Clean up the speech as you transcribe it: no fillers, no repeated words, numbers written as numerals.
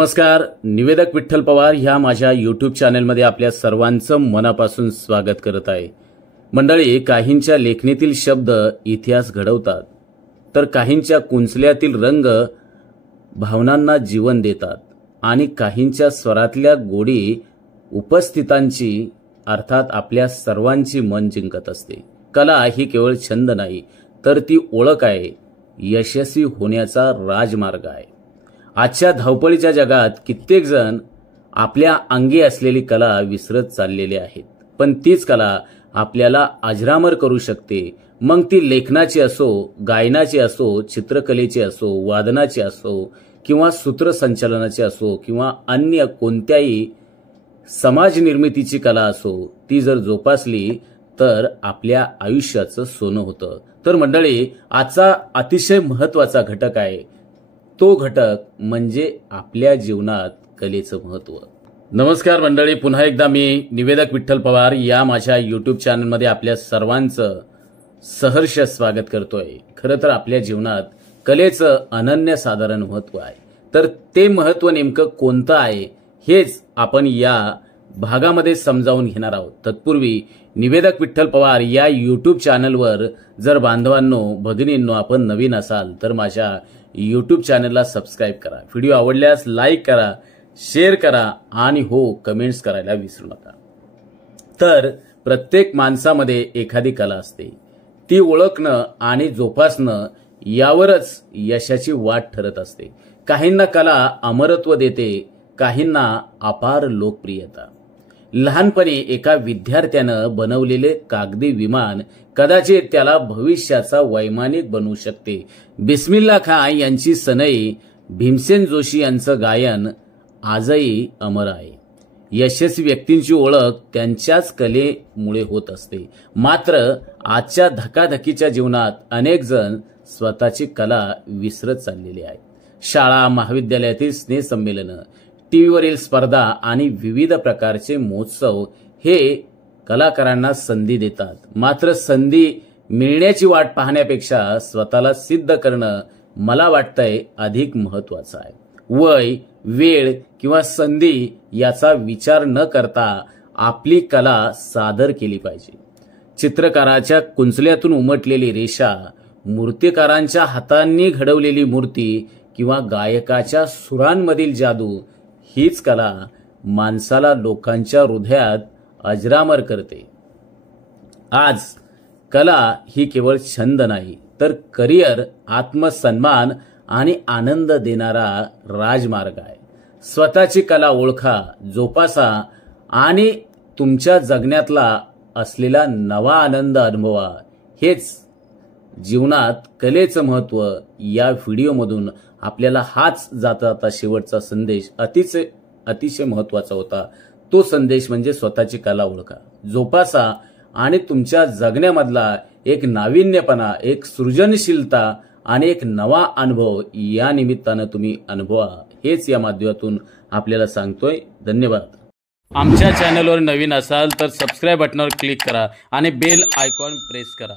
नमस्कार, निवेदक विठ्ठल पवार ह्या माझ्या यूट्यूब चॅनलमध्ये आपल्या सर्वांचं मनापासून स्वागत करत आहे। मंडळी, काहींच्या लेखणीतील शब्द इतिहास घडवतात, तर काहींच्या कुंचल्यातील रंग भावनांना जीवन देतात आणि काहींच्या स्वरातल्या गोडी उपस्थितांची अर्थात आपल्या सर्वांची मन जिंकत असते। कला ही केवळ छंद नाही, तर ती ओळख आहे, यशस्वी होण्याचा राजमार्ग आहे। आजच्या धावपळीच्या जगात कित्येक जण आपल्या अंगी असलेली कला विसरत चाललेले आहेत, पण तीच कला आपल्याला अजरामर करू शकते। मग ती लेखनाची असो, गायनाची असो, चित्रकलेची असो, वादनाची असो किंवा सूत्रसंचालनाची असो किंवा अन्य कोणत्याही समाज निर्मितीची कला असो, ती जर जोपासली तर आपल्या आयुष्याचं सोनं होतं। तर मंडळी, आजचा अतिशय महत्त्वाचा घटक आहे, तो घटक म्हणजे आपल्या जीवनात कलेचं महत्त्व। नमस्कार मंडळी, पुन्हा एकदा मी निवेदक विठ्ठल पवार या माझ्या यूट्यूब चॅनलमध्ये आपल्या सर्वांचं सहर्ष स्वागत करतोय। खरं तर आपल्या जीवनात कलेचं अनन्यसाधारण महत्त्व आहे, तर ते महत्त्व नेमकं कोणतं आहे हेच आपण या भागामध्ये समजावून घेणार आहोत। तत्पूर्वी निवेदक विठ्ठल पवार या यूट्यूब चॅनलवर जर बांधवांनो, भगिनींनो आपण नवीन असाल तर माझ्या यूट्यूब चॅनलला सबस्क्राईब करा, व्हिडिओ आवडल्यास लाईक करा, शेअर करा आणि हो, कमेंट्स करायला विसरू नका। तर प्रत्येक माणसामध्ये एखादी कला असते, ती ओळखणं आणि जोपासणं यावरच यशाची वाट ठरत असते। काहींना कला अमरत्व देते, काहींना अपार लोकप्रियता। लहानपणी एका विद्यार्थ्यानं बनवलेले कागदी विमान कदाचित त्याला भविष्याचा वैमानिक बनवू शकते। बिस्मिल्ला खान यांची सनई, भीमसेन जोशी यांचं गायन आजही अमर आहे। यशस्वी व्यक्तींची ओळख त्यांच्याच कलेमुळे होत असते। मात्र आजच्या धकाधकीच्या जीवनात अनेक जण स्वतःची कला विसरत चाललेले आहेत। शाळा, महाविद्यालयातील स्नेहसंमेलनं, टीव्हीवरील स्पर्धा आणि विविध प्रकारचे महोत्सव हे कलाकारांना संधी देतात, मात्र संधी मिळण्याची वाट पाहण्यापेक्षा स्वतःला सिद्ध करणं मला वाटतंय अधिक महत्त्वाचं आहे। वय, वेळ किंवा संधी याचा विचार न करता आपली कला सादर केली पाहिजे। चित्रकाराच्या कुंचल्यातून उमटलेली रेषा, मूर्तिकारांच्या हातांनी घडवलेली मूर्ती किंवा गायकाच्या सुरांमधील जादू हीच कला माणसाला लोकांच्या हृदयात अजरामर करते। आज कला ही केवळ छंद नाही, तर करिअर, आत्मसन्मान आणि आनंद देणारा राजमार्ग आहे। स्वतःची कला ओळखा, जोपासा आणि तुमच्या जगण्यातला असलेला नवा आनंद अनुभवा। हेच जीवनात कलेचं महत्त्व या व्हिडिओमधून आपल्याला हाच जाता शेवटचा संदेश अतिशय महत्त्वाचा होता। तो संदेश म्हणजे स्वतःची कला ओळखा, जोपासा आणि तुमच्या जगण्यामधला एक नाविन्यपणा, एक सृजनशीलता आणि एक नवा अनुभव या निमित्तानं तुम्ही अनुभवा, हेच या माध्यमातून आपल्याला सांगतोय। धन्यवाद। आमच्या चॅनलवर नवीन असाल तर सबस्क्राईब बटनावर क्लिक करा आणि बेल आयकॉन प्रेस करा।